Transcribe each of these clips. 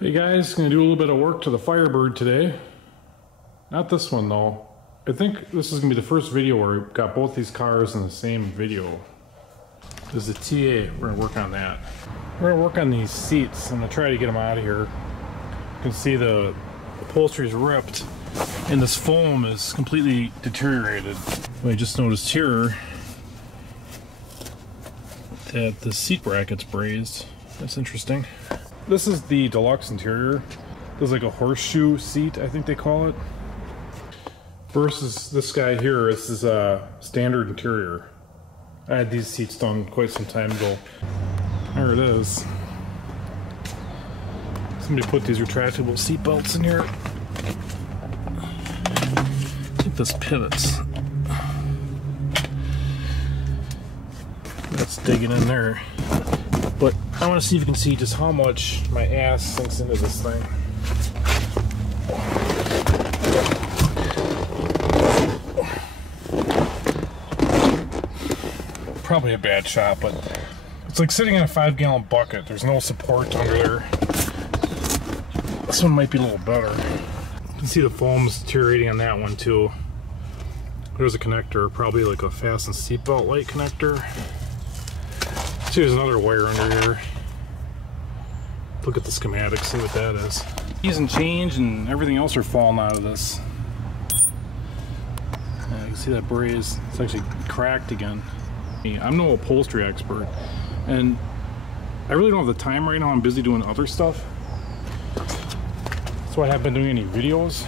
Hey guys, gonna do a little bit of work to the Firebird today. Not this one though. I think this is gonna be the first video where we got both these cars in the same video. This is the TA, we're gonna work on that. We're gonna work on these seats. I'm gonna try to get them out of here. You can see the upholstery is ripped and this foam is completely deteriorated. I just noticed here that the seat bracket's brazed. That's interesting. This is the Deluxe Interior. There's like a horseshoe seat, I think they call it. Versus this guy here, this is a standard interior. I had these seats done quite some time ago. There it is. Somebody put these retractable seat belts in here. I think this pivots. That's digging in there. But I want to see if you can see just how much my ass sinks into this thing. Probably a bad shot, but it's like sitting in a 5-gallon bucket. There's no support under there. This one might be a little better. You can see the foam's deteriorating on that one too. There's a connector, probably like a fasten seatbelt light connector. See, there's another wire under here. Look at the schematics, see what that is. Keys and change and everything else are falling out of this. Yeah, you can see that braze. It's actually cracked again. I'm no upholstery expert, and I really don't have the time right now. I'm busy doing other stuff. That's why I haven't been doing any videos.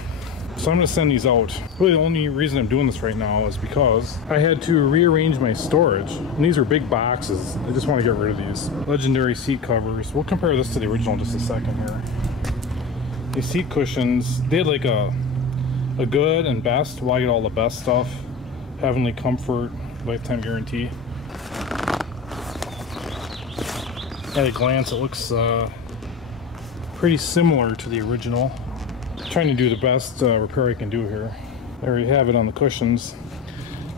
So I'm gonna send these out. Really the only reason I'm doing this right now is because I had to rearrange my storage. And these are big boxes. I just want to get rid of these. Legendary seat covers. We'll compare this to the original in just a second here. These seat cushions, they had like a good and best. Well, I get all the best stuff. Heavenly Comfort, lifetime guarantee. At a glance, it looks pretty similar to the original. Trying to do the best repair I can do here. There you have it on the cushions.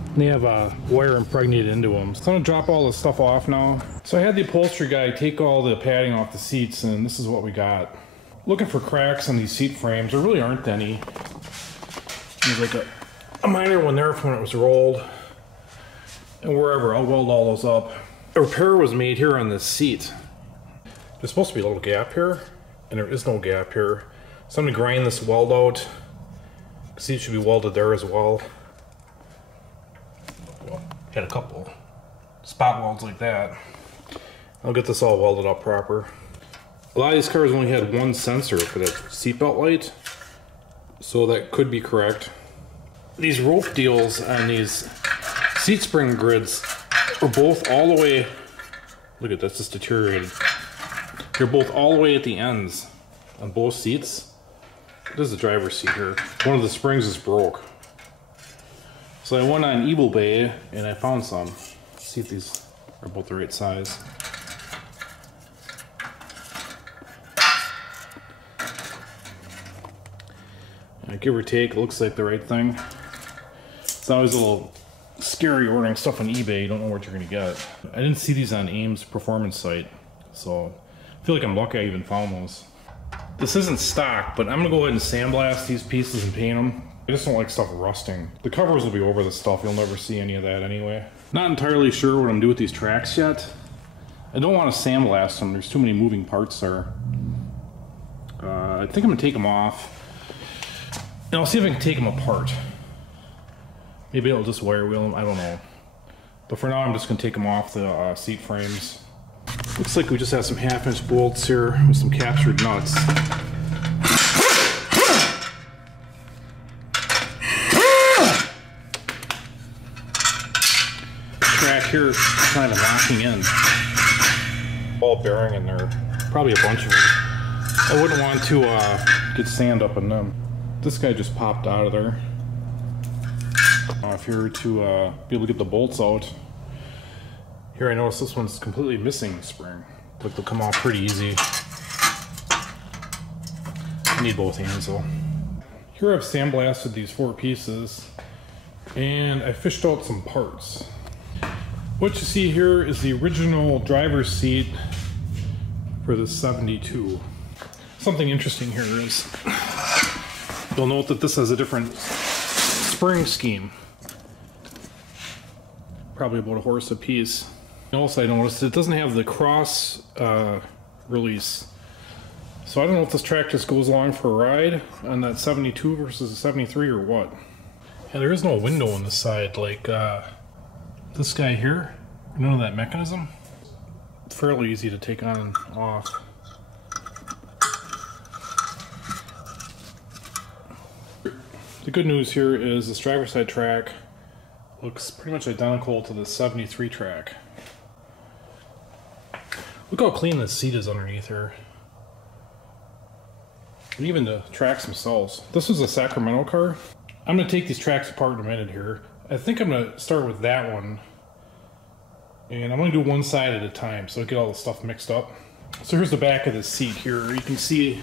And they have a wire impregnated into them. So I'm gonna drop all this stuff off now. So I had the upholstery guy take all the padding off the seats, and this is what we got. Looking for cracks on these seat frames. There really aren't any. There's like a minor one there from when it was rolled. And wherever, I'll weld all those up. A repair was made here on this seat. There's supposed to be a little gap here, and there is no gap here. So I'm going to grind this weld out. See, it should be welded there as well. Had a couple spot welds like that. I'll get this all welded up proper. A lot of these cars only had one sensor for that seatbelt light, so that could be correct. These rope deals on these seat spring grids are both all the way, look at this, it's deteriorated. They're both all the way at the ends on both seats. This is the driver's seat here. One of the springs is broke. So I went on eBay and I found some. Let's see if these are both the right size. Give or take, it looks like the right thing. It's always a little scary ordering stuff on eBay. You don't know what you're gonna get. I didn't see these on Ames performance site, so I feel like I'm lucky I even found those. This isn't stock, but I'm gonna go ahead and sandblast these pieces and paint them. I just don't like stuff rusting. The covers will be over this stuff. You'll never see any of that anyway. Not entirely sure what I'm gonna do with these tracks yet. I don't want to sandblast them. There's too many moving parts there. I think I'm gonna take them off. And I'll see if I can take them apart. Maybe I'll just wire wheel them, I don't know. But for now, I'm just gonna take them off the seat frames. Looks like we just have some 1/2-inch bolts here with some captured nuts. Track here is kind of locking in. Ball bearing in there, probably a bunch of them. I wouldn't want to get sand up in them. This guy just popped out of there. If you were to be able to get the bolts out, here I notice this one's completely missing the spring, but they'll come off pretty easy. I need both hands though. Here I've sandblasted these 4 pieces, and I fished out some parts. What you see here is the original driver's seat for the 72. Something interesting here is you'll note that this has a different spring scheme. Probably about a horse apiece. Also, I noticed it doesn't have the cross release. So I don't know if this track just goes along for a ride on that 72 versus a 73 or what. And there is no window on the side like this guy here. None of that mechanism. Fairly easy to take on and off. The good news here is this driver's side track looks pretty much identical to the 73 track. Look how clean this seat is underneath here. And even the tracks themselves. This was a Sacramento car. I'm going to take these tracks apart in a minute here. I think I'm going to start with that one. And I'm going to do one side at a time so I get all the stuff mixed up. So here's the back of this seat here. You can see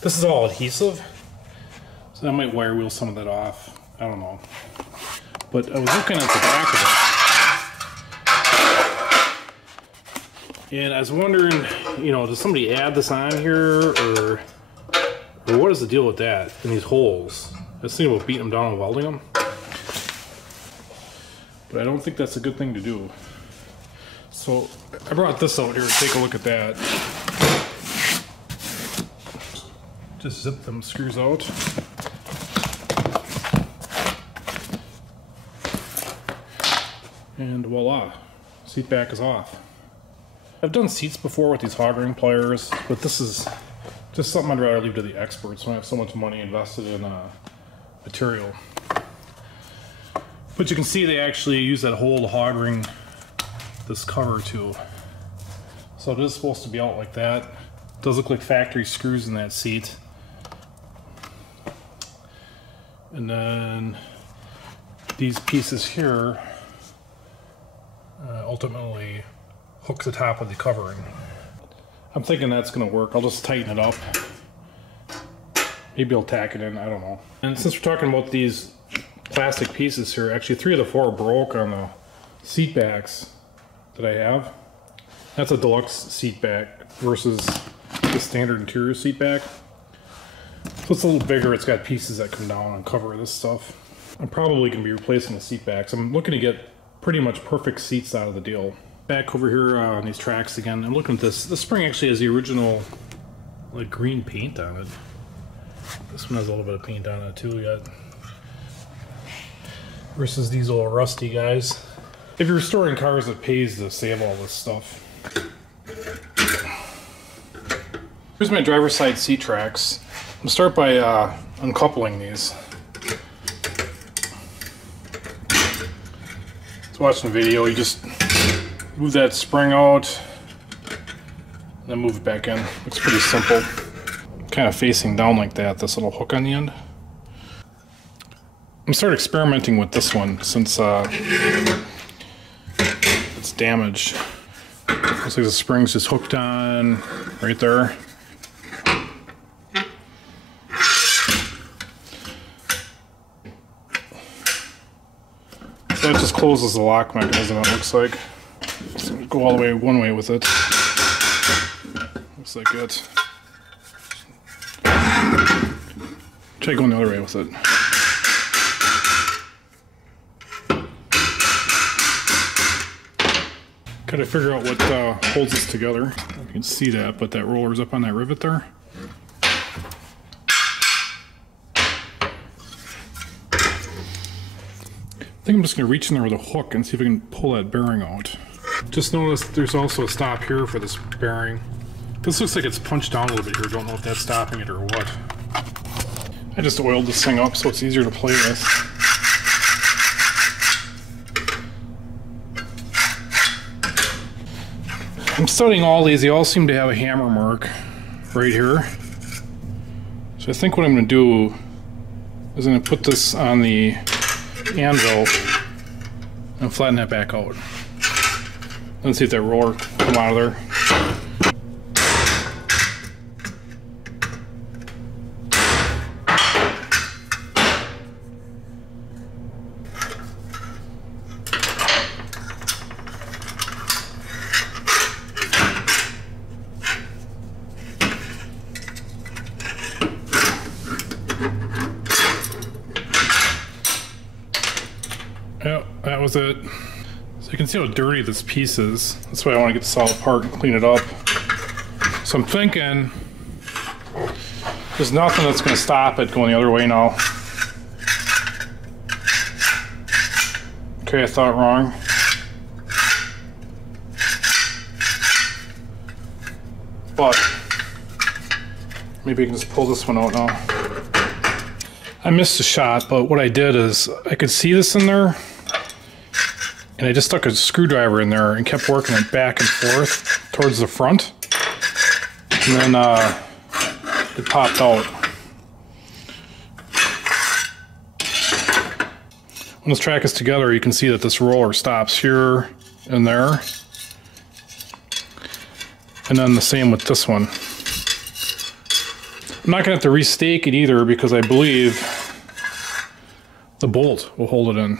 this is all adhesive. So I might wire wheel some of that off. I don't know. But I was looking at the back of it. And I was wondering, you know, does somebody add this on here or what is the deal with that in these holes? I was thinking about beating them down and welding them. But I don't think that's a good thing to do. So I brought this out here to take a look at that. Just zip them screws out. And voila, seat back is off. I've done seats before with these hog ring pliers, but this is just something I'd rather leave to the experts when I have so much money invested in material. But you can see they actually use that hole to hog ring this cover too. So it is supposed to be out like that. It does look like factory screws in that seat. And then these pieces here ultimately hook the top of the covering. I'm thinking that's going to work. I'll just tighten it up. Maybe I'll tack it in, I don't know. And since we're talking about these plastic pieces here, actually 3 of the 4 broke on the seat backs that I have. That's a deluxe seat back versus the standard interior seat back. So it's a little bigger, it's got pieces that come down and cover this stuff. I'm probably going to be replacing the seat backs. I'm looking to get pretty much perfect seats out of the deal. Back over here on these tracks again, I'm looking at this. This spring actually has the original like green paint on it. This one has a little bit of paint on it too yet. Versus these little rusty guys. If you're restoring cars, it pays to save all this stuff. Here's my driver's side seat tracks. I'm gonna start by uncoupling these. So watching the video, you just move that spring out, and then move it back in. Looks pretty simple. Kind of facing down like that, this little hook on the end. I'm starting experimenting with this one since it's damaged. Looks like the spring's just hooked on right there. So that just closes the lock mechanism, it looks like. So go all the way one way with it. Looks like it. Try going the other way with it. Gotta figure out what holds this together. You can see that, but that roller's up on that rivet there. I think I'm just gonna reach in there with a hook and see if I can pull that bearing out. Just notice there's also a stop here for this bearing. This looks like it's punched down a little bit here. Don't know if that's stopping it or what. I just oiled this thing up so it's easier to play with. I'm studying all these. They all seem to have a hammer mark right here. So I think what I'm going to do is I'm going to put this on the anvil and flatten that back out. Let's see if that roller come out of there. was it. So you can see how dirty this piece is. That's why I want to get this all apart and clean it up. So I'm thinking there's nothing that's going to stop it going the other way now. Okay, I thought wrong. But maybe I can just pull this one out now. I missed a shot, but what I did is I could see this in there, and I just stuck a screwdriver in there and kept working it back and forth towards the front, and then it popped out. When this track is together, you can see that this roller stops here and there, and then the same with this one. I'm not going to have to restake it either because I believe the bolt will hold it in.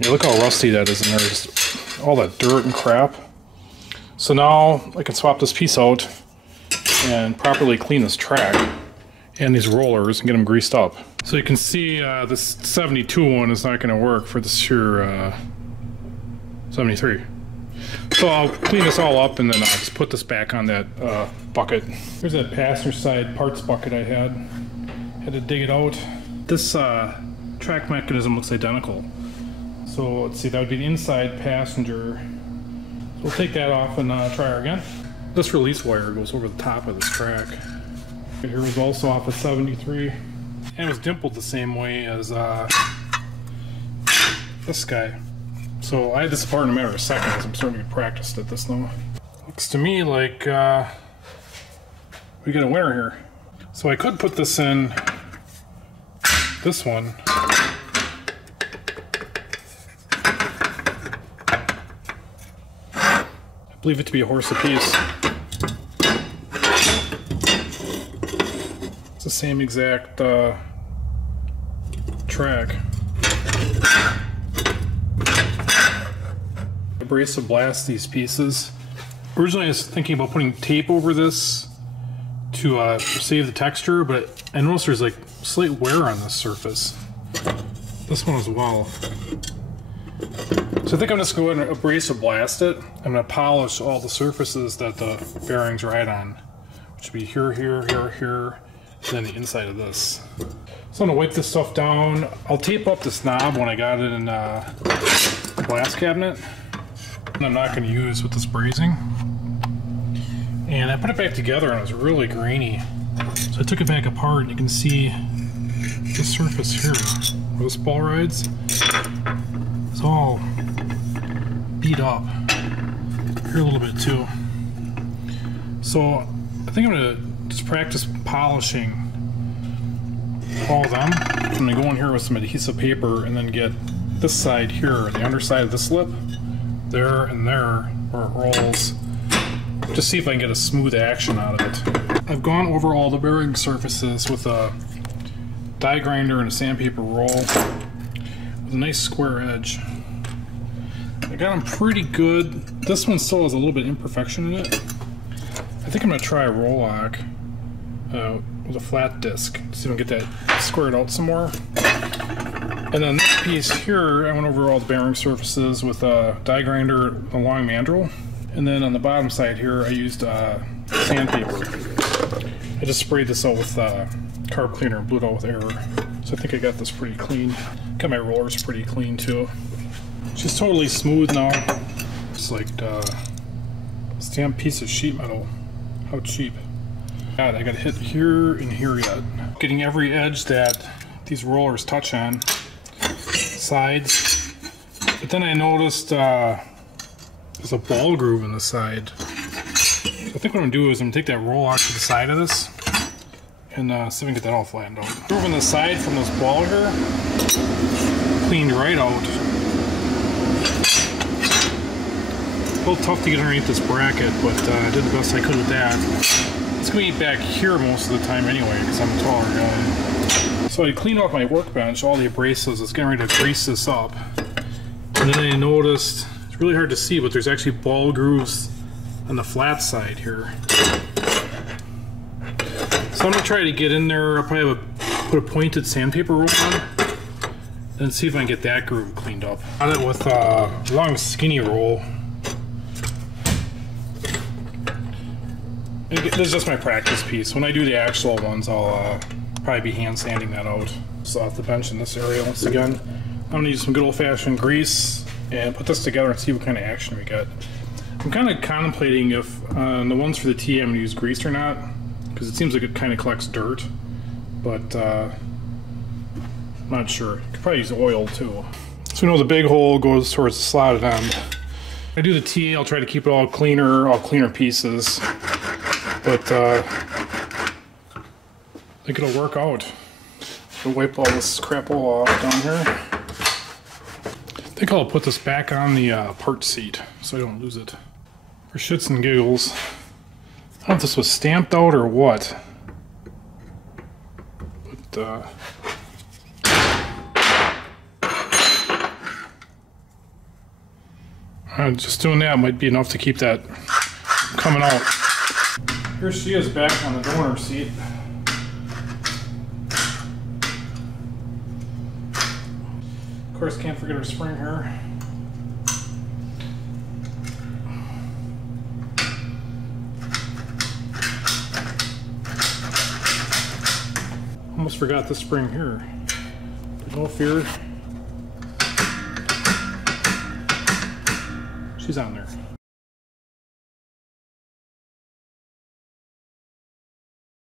Yeah, look how rusty that is in there, just all that dirt and crap. So now I can swap this piece out and properly clean this track and these rollers and get them greased up. So you can see this 72 one is not going to work for this here 73. So I'll clean this all up and then I'll just put this back on that bucket. Here's that passenger side parts bucket I had. Had to dig it out. This track mechanism looks identical. So let's see, that would be the inside passenger. So we'll take that off and try her again. This release wire goes over the top of this track. Here was also off at 73. And it was dimpled the same way as this guy. So I had this apart in a matter of seconds. I'm starting to get practiced at this now. Looks to me like we got a winner here. So I could put this in this one. I believe it to be a horse apiece. It's the same exact track. Abrasive blast these pieces. Originally I was thinking about putting tape over this to save the texture, but I noticed there's like slight wear on this surface. This one as well. So I think I'm just going to abrasive blast it. I'm going to polish all the surfaces that the bearings ride on, which would be here, here, here, here, and then the inside of this. So I'm going to wipe this stuff down. I'll tape up this knob when I got it in the glass cabinet. I'm not going to use with this brazing. And I put it back together and it was really grainy. So I took it back apart and you can see the surface here where this ball rides. It's all beat up. Here a little bit too. So I think I'm going to just practice polishing all of them. I'm going to go in here with some adhesive paper and then get this side here, the underside of this lip. There and there where it rolls. Just see if I can get a smooth action out of it. I've gone over all the bearing surfaces with a die grinder and a sandpaper roll with a nice square edge. I got them pretty good. This one still has a little bit of imperfection in it. I think I'm going to try a roll lock with a flat disc. See if I can get that squared out some more. And then this piece here, I went over all the bearing surfaces with a die grinder, a long mandrel. And then on the bottom side here, I used sandpaper. I just sprayed this out with carb cleaner and blew it out with air. So I think I got this pretty clean. Got my rollers pretty clean too. She's totally smooth now. It's like a stamped piece of sheet metal. How cheap. God, I got hit here and here yet. Getting every edge that these rollers touch on. Sides, but then I noticed there's a ball groove in the side. So I think what I'm gonna do is I'm gonna take that roll out to the side of this and see if I can get that all flattened out. Grooving the side from this ball here, cleaned right out. A little tough to get underneath this bracket, but I did the best I could with that. It's gonna be back here most of the time anyway, because I'm a taller guy. So I cleaned off my workbench, all the abrasives. I was getting ready to grease this up. And then I noticed, it's really hard to see, but there's actually ball grooves on the flat side here. So I'm gonna try to get in there. I'll probably have a put a pointed sandpaper roll on, and see if I can get that groove cleaned up. On it with a long skinny roll. This is just my practice piece. When I do the actual ones, I'll probably be hand sanding that out. So off the bench in this area once again. I'm gonna use some good old-fashioned grease and put this together and see what kind of action we get. I'm kind of contemplating if the ones for the tea I'm gonna use grease or not, because it seems like it kind of collects dirt, but I'm not sure. Could probably use oil too. So we know the big hole goes towards the slotted end. When I do the tea, I'll try to keep it all cleaner pieces. But I think it'll work out. I'll wipe all this crap all off down here. I think I'll put this back on the part seat so I don't lose it. For shits and giggles. I don't know if this was stamped out or what. But just doing that might be enough to keep that coming out. Here she is back on the donor seat. Of course, can't forget her spring here. Almost forgot the spring here. But no fear. She's on there.